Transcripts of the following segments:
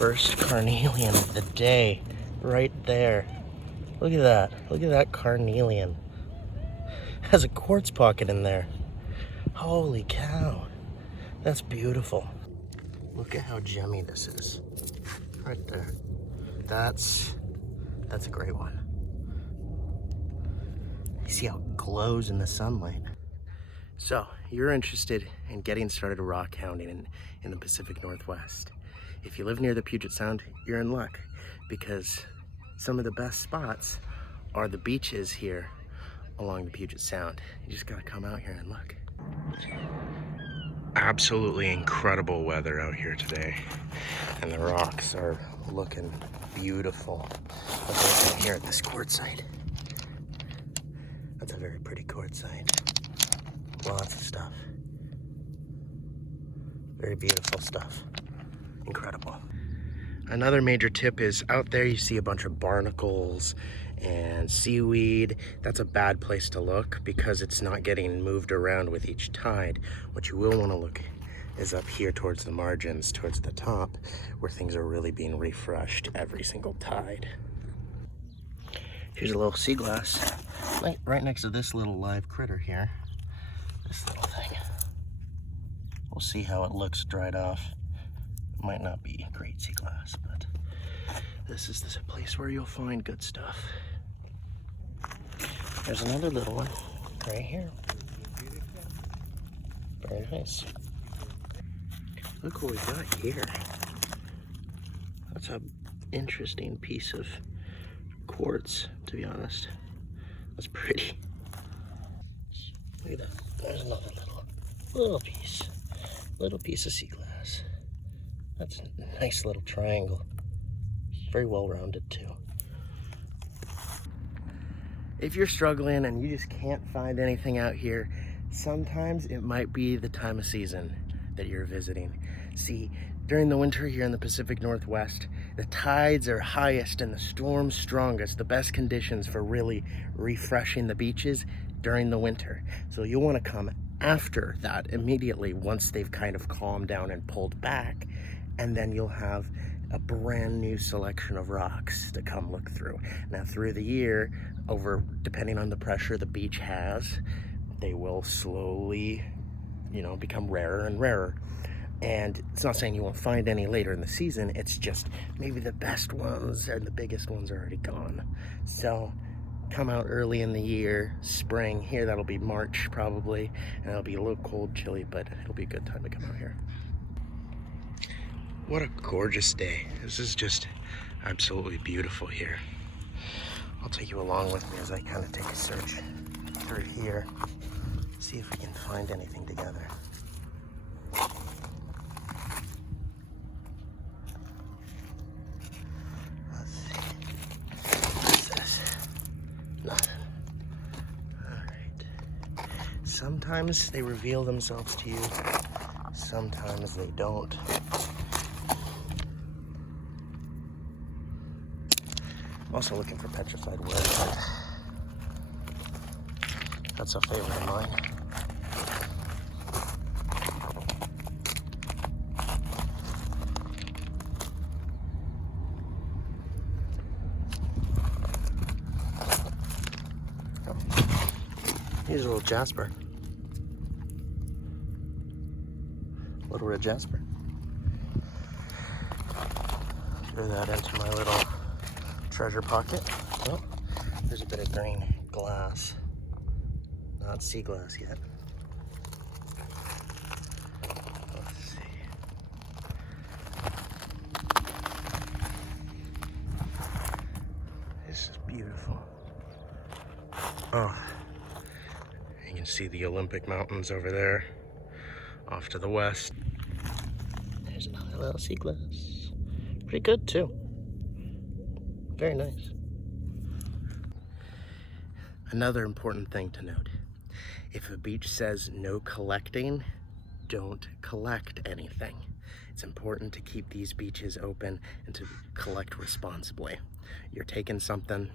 First carnelian of the day, right there. Look at that. Look at that carnelian. Has a quartz pocket in there. Holy cow. That's beautiful. Look at how gemmy this is. Right there. That's a great one. You see how it glows in the sunlight. So, you're interested in getting started rock hounding in the Pacific Northwest. If you live near the Puget Sound, you're in luck, because some of the best spots are the beaches here along the Puget Sound. You just gotta come out here and look. Absolutely incredible weather out here today, and the rocks are looking beautiful. Look right here at this quartzite. That's a very pretty quartzite. Lots of stuff. Very beautiful stuff. Incredible. Another major tip is out there you see a bunch of barnacles and seaweed. That's a bad place to look because it's not getting moved around with each tide. What you will want to look is up here towards the margins, towards the top, where things are really being refreshed every single tide. Here's a little sea glass right next to this little live critter here. This little thing. We'll see how it looks dried off. Might not be great sea glass, but this is a place where you'll find good stuff. There's another little one right here. Very nice. Look what we got here. That's an interesting piece of quartz, to be honest. That's pretty. Look at that. There's another little piece of sea glass. That's a nice little triangle. Very well rounded too. If you're struggling and you just can't find anything out here, sometimes it might be the time of season that you're visiting. See, during the winter here in the Pacific Northwest, the tides are highest and the storm's strongest, the best conditions for really refreshing the beaches during the winter. So you'll want to come after that immediately once they've kind of calmed down and pulled back, and then you'll have a brand new selection of rocks to come look through. Now through the year, depending on the pressure the beach has, they will slowly, become rarer and rarer. And it's not saying you won't find any later in the season, it's just maybe the best ones and the biggest ones are already gone. So come out early in the year, spring, here that'll be March probably, and it'll be a little cold, chilly, but it'll be a good time to come out here. What a gorgeous day. This is just absolutely beautiful here. I'll take you along with me as I kind of take a search through here, see if we can find anything together. Let's see. What's this? Nothing. Alright. Sometimes they reveal themselves to you, sometimes they don't. I'm also looking for petrified wood, but that's a favorite of mine. Oh. Here's a little jasper. Little red jasper. Throw that into my little treasure pocket. Oh, there's a bit of green glass. Not sea glass yet. Let's see. This is beautiful. Oh, you can see the Olympic Mountains over there, off to the west. There's another little sea glass. Pretty good too. Very nice. Another important thing to note, if a beach says no collecting, don't collect anything. It's important to keep these beaches open and to collect responsibly. You're taking something,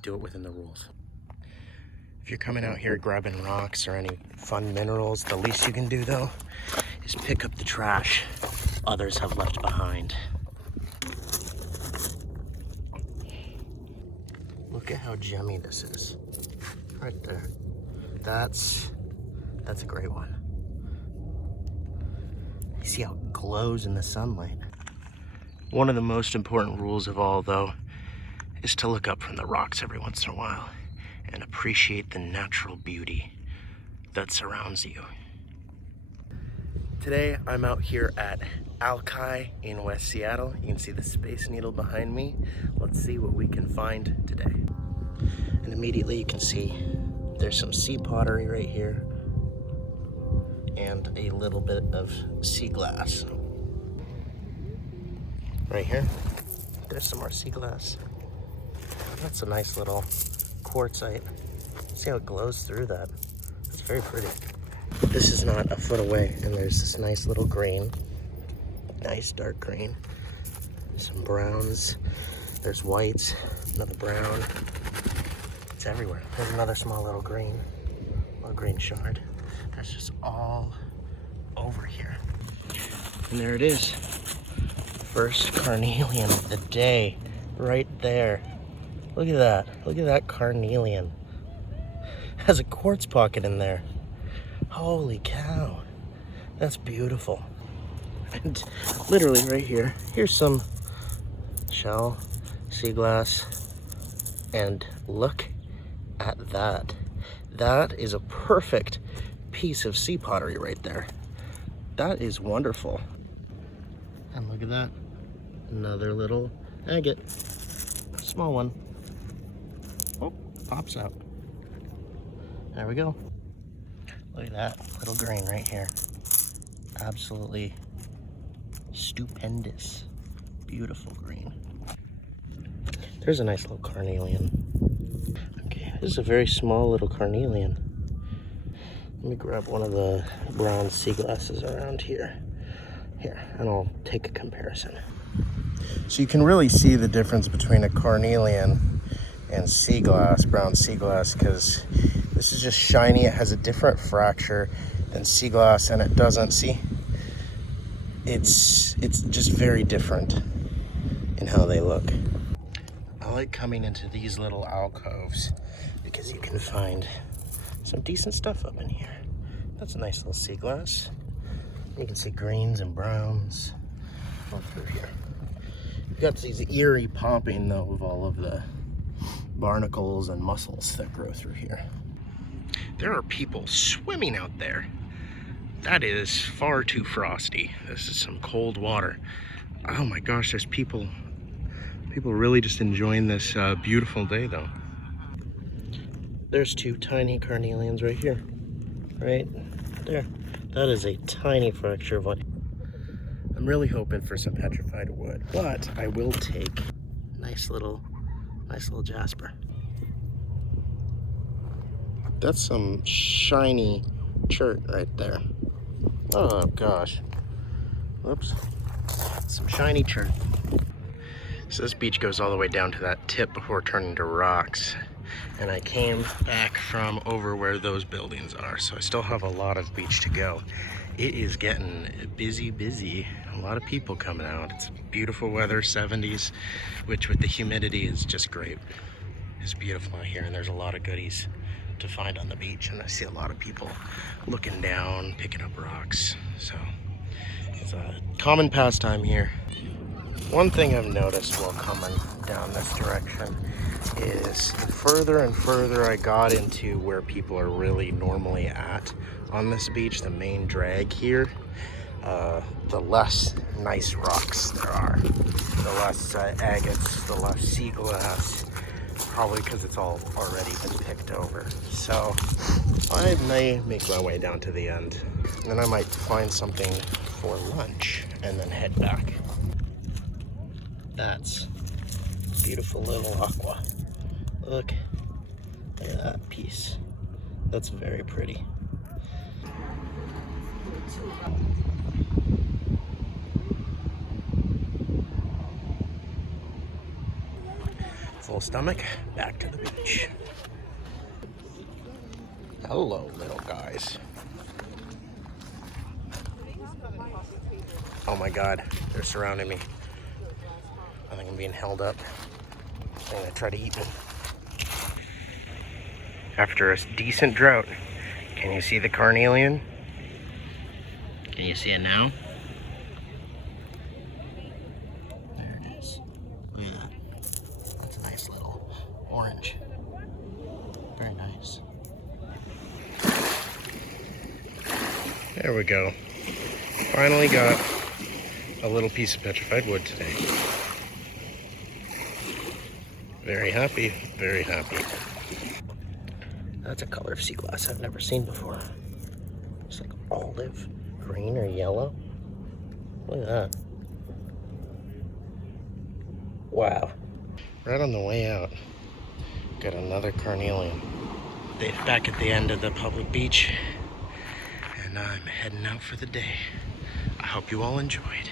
do it within the rules. If you're coming out here grabbing rocks or any fun minerals, the least you can do though is pick up the trash others have left behind. Look at how gemmy this is. Right there. That's a great one. You see how it glows in the sunlight. One of the most important rules of all, though, is to look up from the rocks every once in a while and appreciate the natural beauty that surrounds you. Today, I'm out here at Alki in West Seattle. You can see the Space Needle behind me. Let's see what we can find today. And immediately you can see there's some sea pottery right here and a little bit of sea glass. Right here, there's some more sea glass. That's a nice little quartzite. See how it glows through that? It's very pretty. This is not a foot away, and there's this nice little green. Nice dark green. Some browns. There's whites, another brown. It's everywhere. There's another small little green shard. That's just all over here. And there it is. First carnelian of the day, right there. Look at that. Look at that carnelian. Has a quartz pocket in there. Holy cow. That's beautiful. And literally right here, here's some shell, sea glass, and look at that. That is a perfect piece of sea pottery right there. That is wonderful. And look at that. Another little agate. Small one. Oh, pops out. There we go. Look at that little grain right here. Absolutely stupendous. Beautiful green. There's a nice little carnelian. Okay, this is a very small little carnelian. Let me grab one of the brown sea glasses around here. Here, and I'll take a comparison. So you can really see the difference between a carnelian and sea glass, brown sea glass, because this is just shiny. It has a different fracture than sea glass, and it doesn't, see? It's just very different in how they look. I like coming into these little alcoves because you can find some decent stuff up in here. That's a nice little sea glass. You can see greens and browns all through here. You got these eerie popping though of all of the barnacles and mussels that grow through here. There are people swimming out there. That is far too frosty. This is some cold water. Oh my gosh, there's people really just enjoying this beautiful day though. There's two tiny carnelians right here. Right there. That is a tiny fracture of one. I'm really hoping for some petrified wood, but I will take nice little jasper. That's some shiny chert right there. Oh gosh. Whoops. Some shiny chert. So this beach goes all the way down to that tip before turning to rocks. And I came back from over where those buildings are, so I still have a lot of beach to go. It is getting busy. A lot of people coming out. It's beautiful weather, 70s, which with the humidity is just great. It's beautiful out here, and there's a lot of goodies to find on the beach, and I see a lot of people looking down, picking up rocks. So it's a common pastime here. One thing I've noticed while coming down this direction is the further and further I got into where people are really normally at on this beach, the main drag here, the less nice rocks there are, the less agates, the less sea glass, probably because it's all already been picked over. So I may make my way down to the end, and then I might find something for lunch and then head back. That's beautiful little aqua. Look at that piece. That's very pretty. Full stomach, back to the beach. Hello, little guys. Oh my God, they're surrounding me. I think I'm being held up. They're gonna try to eat me. after a decent drought. Can you see the carnelian? Can you see it now? There it is. Look at that. That's a nice little orange. Very nice. There we go. Finally got a little piece of petrified wood today. Very happy, very happy. That's a color of sea glass I've never seen before. It's like olive, green, or yellow. Look at that. Wow. Right on the way out, got another carnelian. They're back at the end of the public beach, and I'm heading out for the day. I hope you all enjoyed.